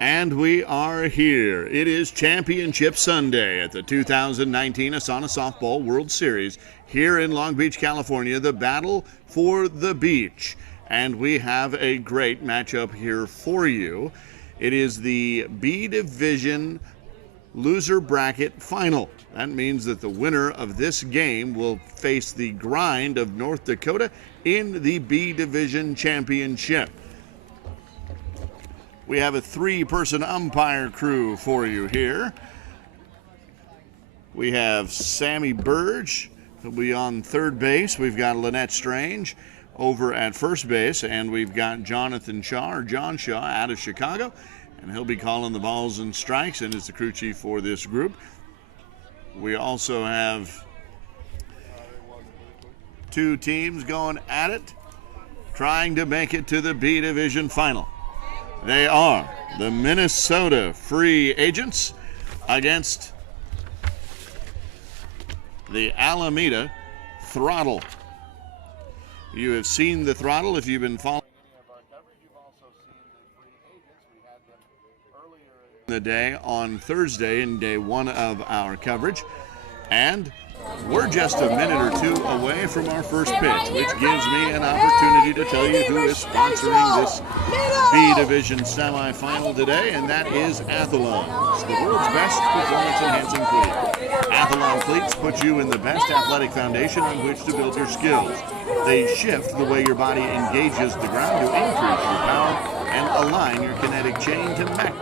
And we are here. It is Championship Sunday at the 2019 ASANA Softball World Series here in Long Beach, California, the battle for the beach. And we have a great matchup here for you. It is the B Division loser bracket final. That means that the winner of this game will face the Grind of North Dakota in the B Division Championship. We have a three-person umpire crew for you here. We have Sammy Burge, who'll be on third base. We've got Lynette Strange over at first base, and we've got Jonathan Shaw, or John Shaw, out of Chicago, and he'll be calling the balls and strikes, and is the crew chief for this group. We also have two teams going at it, trying to make it to the B Division final. They are the Minnesota Free Agents against the Alameda Throttle. You have seen the Throttle if you've been following any of our coverage. You've also seen the Free Agents. We had them earlier in the day on Thursday in day one of our coverage. And we're just a minute or two away from our first pitch, which gives me an opportunity to tell you who is sponsoring this B Division semifinal today, and that is Athlon, the world's best performance-enhancing cleat. Athlon cleats put you in the best athletic foundation on which to build your skills. They shift the way your body engages the ground to increase your power and align your kinetic chain to max.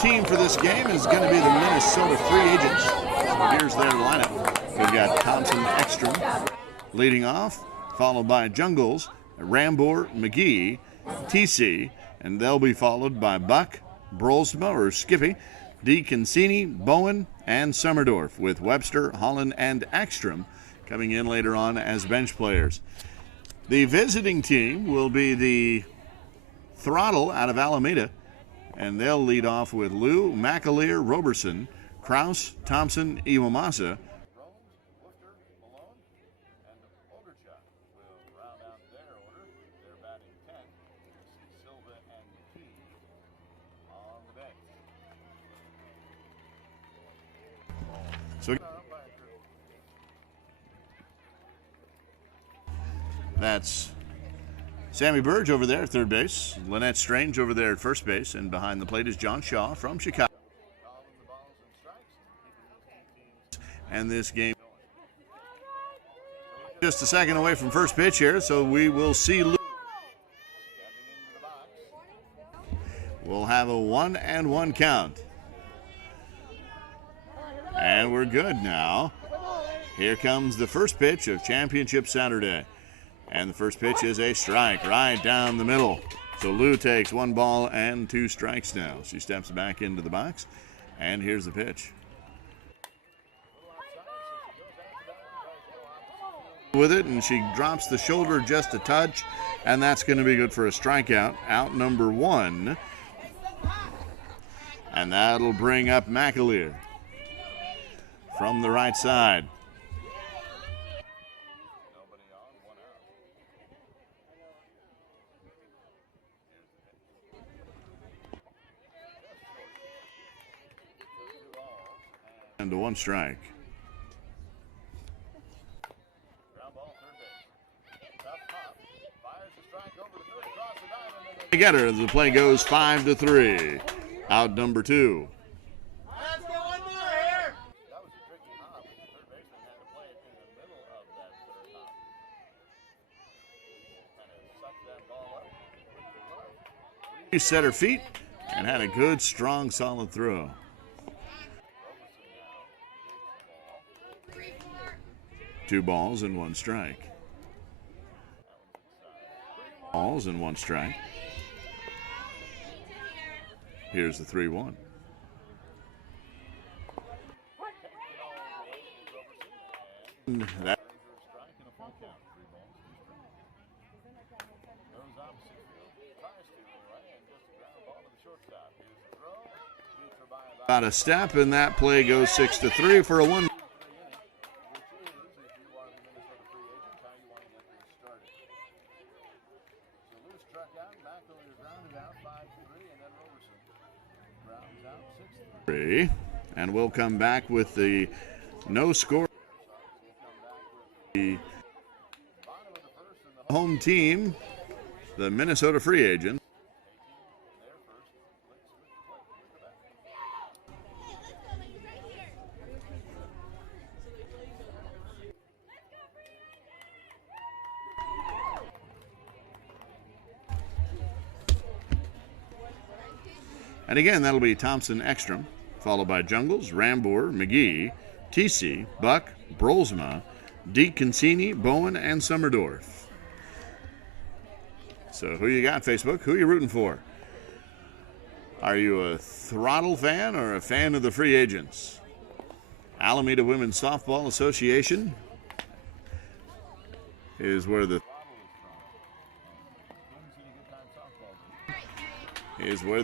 Team for this game is going to be the Minnesota Free Agents. So here's their lineup. We've got Thompson Ekstrom leading off, followed by Jungles, Rambor, McGee, TC, and they'll be followed by Buck, Brolsma or Skippy, DeConcini, Bowen, and Summerdorf, with Webster, Holland, and Ekstrom coming in later on as bench players. The visiting team will be the Throttle out of Alameda, and they'll lead off with Lou, McAleer, Roberson, Kraus, Thompson, Iwamasa. So that's Sammy Burge over there at third base, Lynette Strange over there at first base, and behind the plate is John Shaw from Chicago. And this game just a second away from first pitch here, so we will see Lou. We'll have a 1-1 count. And we're good now. Here comes the first pitch of Championship Saturday. And the first pitch is a strike right down the middle. So Lou takes 1 ball and 2 strikes now. She steps back into the box, and here's the pitch. With it, and she drops the shoulder just a touch, and that's going to be good for a strikeout. Out number 1. And that'll bring up McAleer from the right side. And to 1 strike. Together, the play goes 5-3. Out number 2. Let's get one more here. That was a tricky hop. The third baseman had to play it in the middle of that third hop. Kind of sucked that ball up. He set her feet and had a good, strong, solid throw. 2 balls and 1 strike. Balls and 1 strike. Here's the 3-1. That about a step, and that play goes 6-3 for a 1. And we'll come back with the no score. The home team, the Minnesota Free Agents. And again, that'll be Thompson Ekstrom, followed by Jungles, Rambor, McGee, TC, Buck, Brolsma, Deke Consini, Bowen, and Summerdorf. So who you got, Facebook? Who are you rooting for? Are you a Throttle fan or a fan of the Free Agents? Alameda Women's Softball Association is where the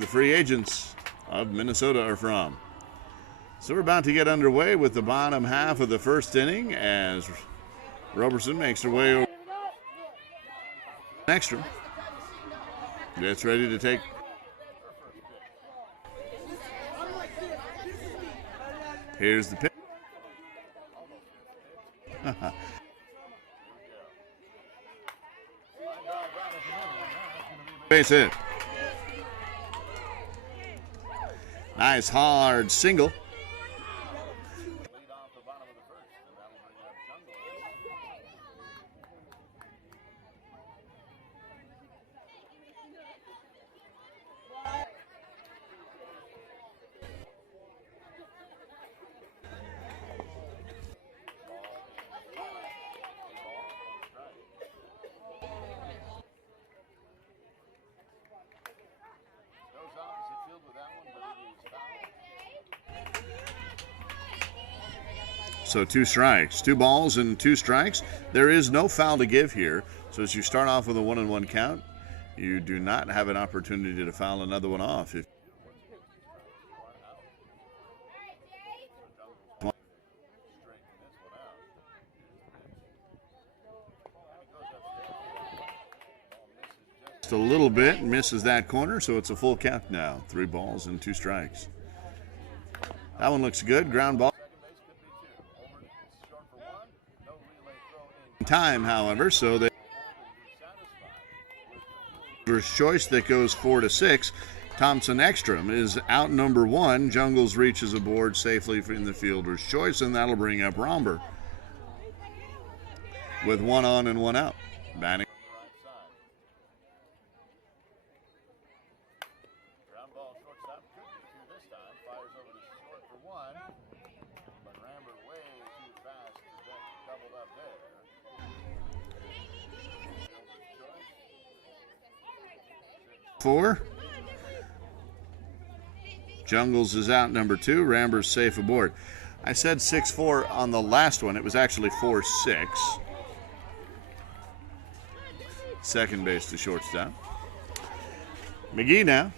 Free Agents of Minnesota are from. So we're about to get underway with the bottom half of the first inning as Roberson makes her way over extra. Gets ready to take. Here's the pitch. Base hit. Nice hard single. So 2 strikes, 2 balls and 2 strikes. There is no foul to give here. So as you start off with a 1-1 count, you do not have an opportunity to foul another one off. Just a little bit, misses that corner, so it's a full count now. 3 balls and 2 strikes. That one looks good. Ground ball. Time, however, so they choice that goes 4-6. Thompson Ekstrom is out number 1. Jungles reaches aboard safely in the fielder's choice, and that'll bring up Romber with 1 on and 1 out. Batting. Four. Jungles is out number 2. Ramber's safe aboard. I said 6-4 on the last one. It was actually 4-6. Second base to shortstop. McGee now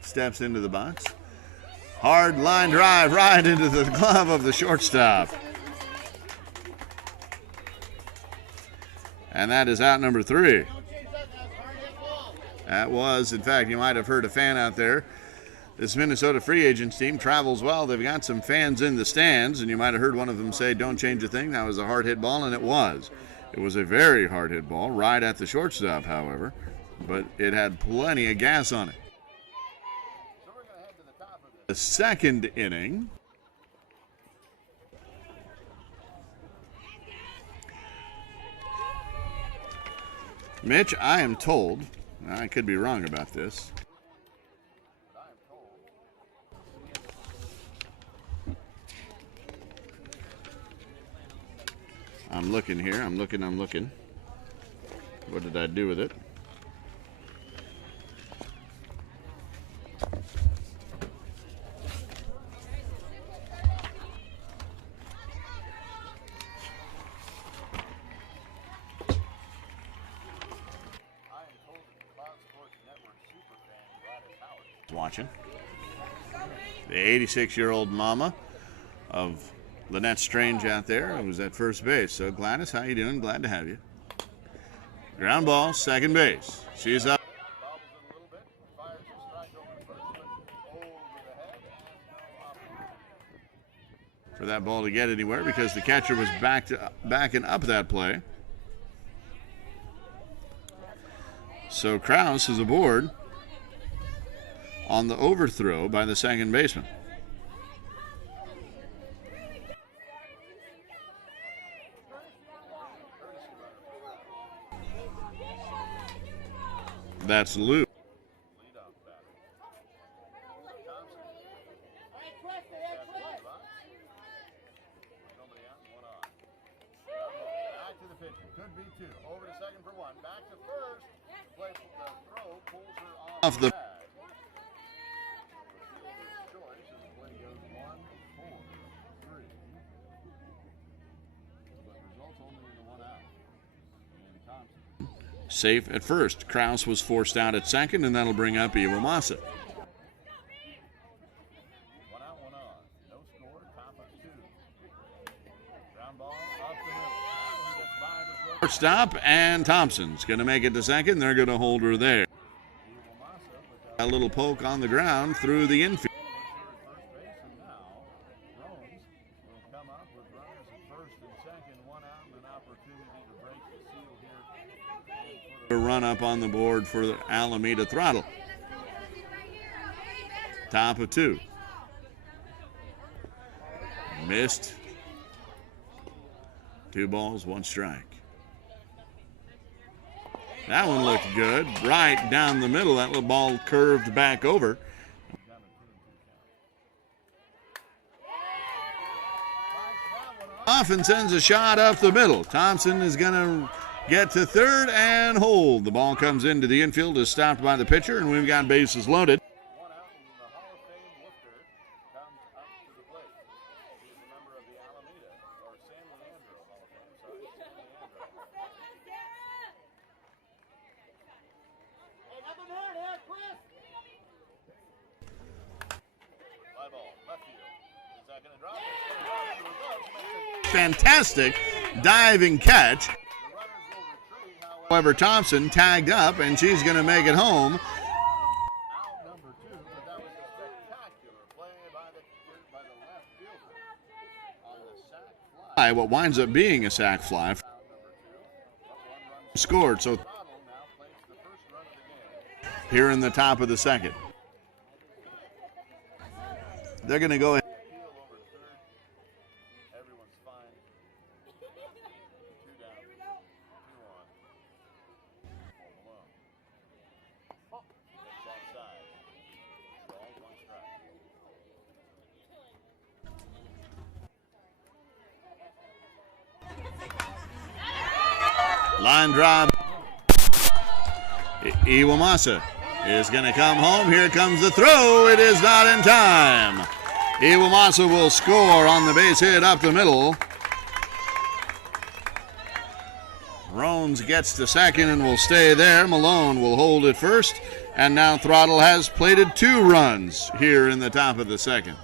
steps into the box. Hard line drive right into the glove of the shortstop. And that is out number 3. That was, in fact, you might have heard a fan out there. This Minnesota Free Agents team travels well. They've got some fans in the stands, and you might have heard one of them say, "Don't change a thing." That was a hard hit ball, and it was. It was a very hard hit ball, right at the shortstop, however, but it had plenty of gas on it. The second inning. Mitch, I am told, I could be wrong about this. I'm looking here. I'm looking. What did I do with it? Watching. The 86-year-old mama of Lynette Strange out there, who's at first base. So Gladys, how you doing? Glad to have you. Ground ball, second base. She's up. for that ball to get anywhere because the catcher was backing up that play. So Krause is aboard on the overthrow by the second baseman. That's Lou. Off the safe at first. Krause was forced out at second, and that'll bring up Iwamasa. One out, one on. No score, top of 2. Ground ball up the middle. That one gets by the Stop, and Thompson's going to make it to second. They're going to hold her there. A little poke on the ground through the infield. A run up on the board for the Alameda Throttle. Top of 2. Missed. 2 balls, 1 strike. That one looked good. Right down the middle. That little ball curved back over. Off and sends a shot up the middle. Thompson is going to get to third and hold. The ball comes into the infield, is stopped by the pitcher, and we've got bases loaded. One out, and the Hall of Fame lifter comes up to the plate. He's a member of the Alameda, or San Leandro Hall of Fame. Sorry, San Leandro. Hey, nothing more there, Chris. Fly ball, left field. Is that going to drop? It's going to drop into the gloves. Fantastic diving catch. However, Thompson tagged up, and she's going to make it home. Out number 2, but that was a spectacular play by the left fielder on the sac fly. What winds up being a sac fly. Out number 2, but 1 run Scored, so Throttle now plays the first run of the game. here in the top of the second. They're going to go ahead. Peel over to third. Everyone's fine. 2 down, 2 on. Line drive. Iwamasa is going to come home. Here comes the throw. It is not in time. Iwamasa will score on the base hit up the middle. Rones gets to second and will stay there. Malone will hold it first. And now Throttle has plated 2 runs here in the top of the second.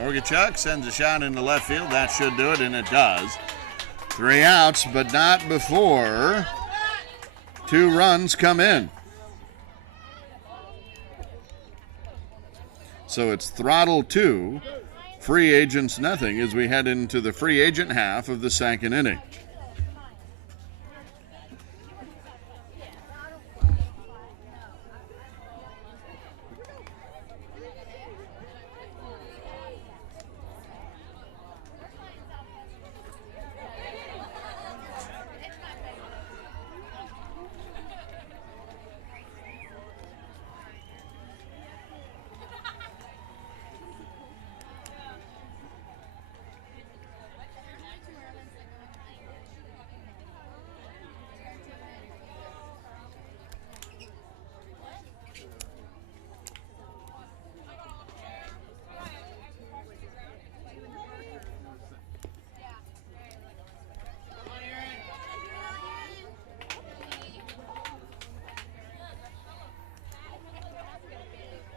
Orgachuk sends a shot into left field. That should do it, and it does. 3 outs, but not before 2 runs come in. So it's Throttle 2, free agents nothing as we head into the free agent half of the second inning.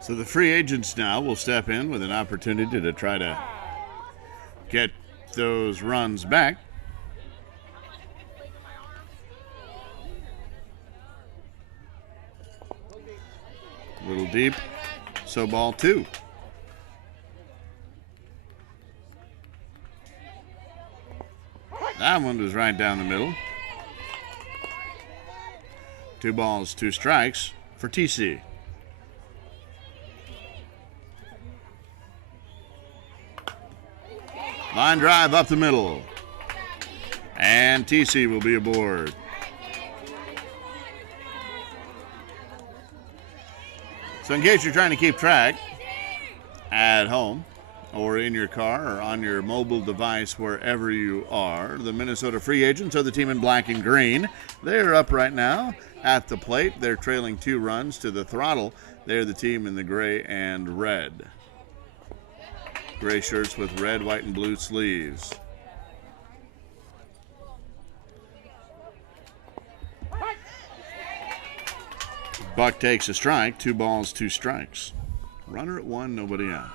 So the free agents now will step in with an opportunity to try to get those runs back. A little deep, so ball 2. That one was right down the middle. 2 balls, 2 strikes for TC. Line drive up the middle. And TC will be aboard. So in case you're trying to keep track at home or in your car or on your mobile device, wherever you are, the Minnesota free agents are the team in black and green. They're up right now at the plate. They're trailing 2 runs to the Throttle. They're the team in the gray and red. Gray shirts with red, white, and blue sleeves. Buck takes a strike, 2 balls, 2 strikes. Runner at 1, nobody out.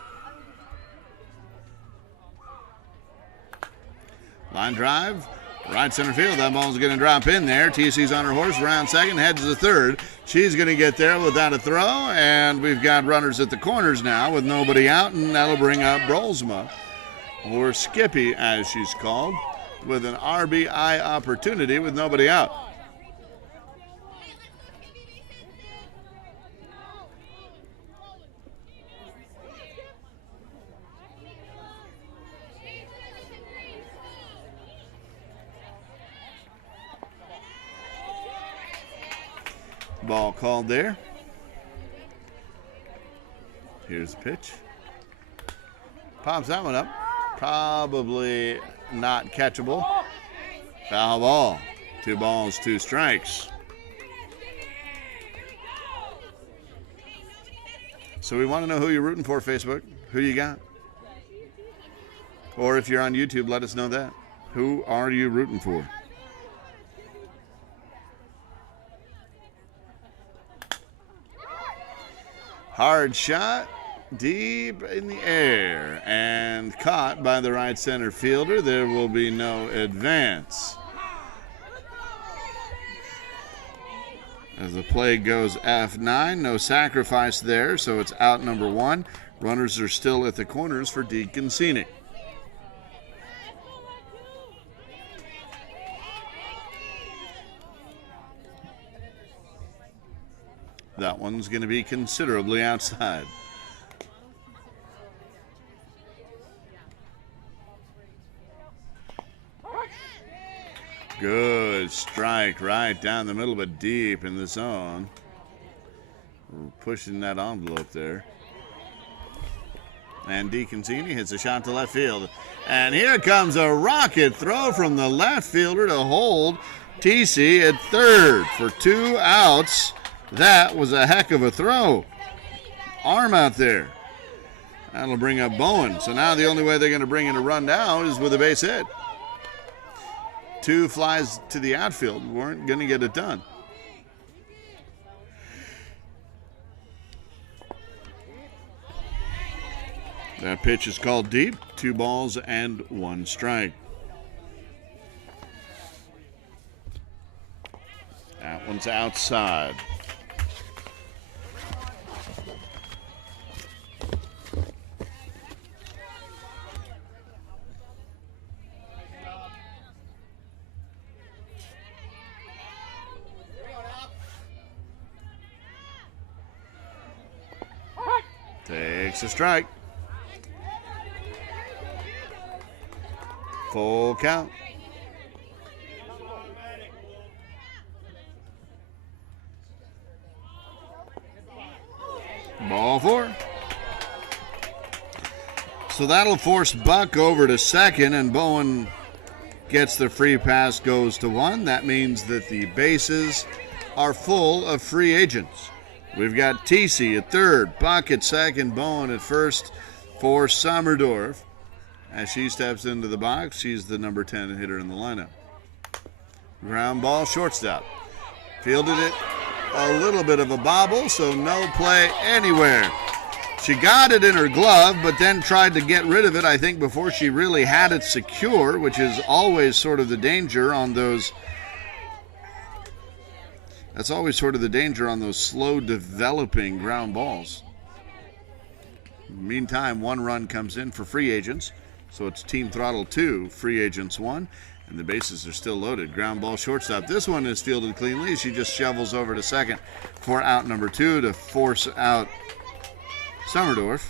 Line drive, right center field. That ball's going to drop in there. TC's on her horse, around second, heads to the third. She's going to get there without a throw, and we've got runners at the corners now with nobody out, and that'll bring up Brolsma, or Skippy as she's called, with an RBI opportunity with nobody out. Ball called there. Here's the pitch. Pops that one up. Probably not catchable. Foul ball. 2 balls, 2 strikes. So we want to know who you're rooting for, Facebook. Who you got? Or if you're on YouTube, let us know that. Who are you rooting for? Hard shot, deep in the air, and caught by the right center fielder. There will be no advance. As the play goes F9, no sacrifice there, so it's out number 1. Runners are still at the corners for DeConcini. That one's going to be considerably outside. Good strike right down the middle, but deep in the zone. We're pushing that envelope there. And DeConcini hits a shot to left field. And here comes a rocket throw from the left fielder to hold TC at third for 2 outs. That was a heck of a throw. Arm out there. That'll bring up Bowen. So now the only way they're going to bring in a run now is with a base hit. 2 flies to the outfield weren't going to get it done. That pitch is called deep. 2 balls and 1 strike. That one's outside. Takes a strike. Full count. Ball 4. So that'll force Buck over to second, and Bowen gets the free pass, goes to 1. That means that the bases are full of free agents. We've got TC at third, Buck at second, Bowen at first for Sommerdorf. As she steps into the box, she's the number 10 hitter in the lineup. Ground ball, shortstop. Fielded it a little bit of a bobble, so no play anywhere. She got it in her glove, but then tried to get rid of it, I think, before she really had it secure, which is always sort of the danger on those. That's always sort of the danger on those slow developing ground balls. Meantime, 1 run comes in for free agents. So it's Team Throttle 2, free agents 1. And the bases are still loaded. Ground ball shortstop. This one is fielded cleanly. She just shovels over to second for out number 2 to force out Summerdorf.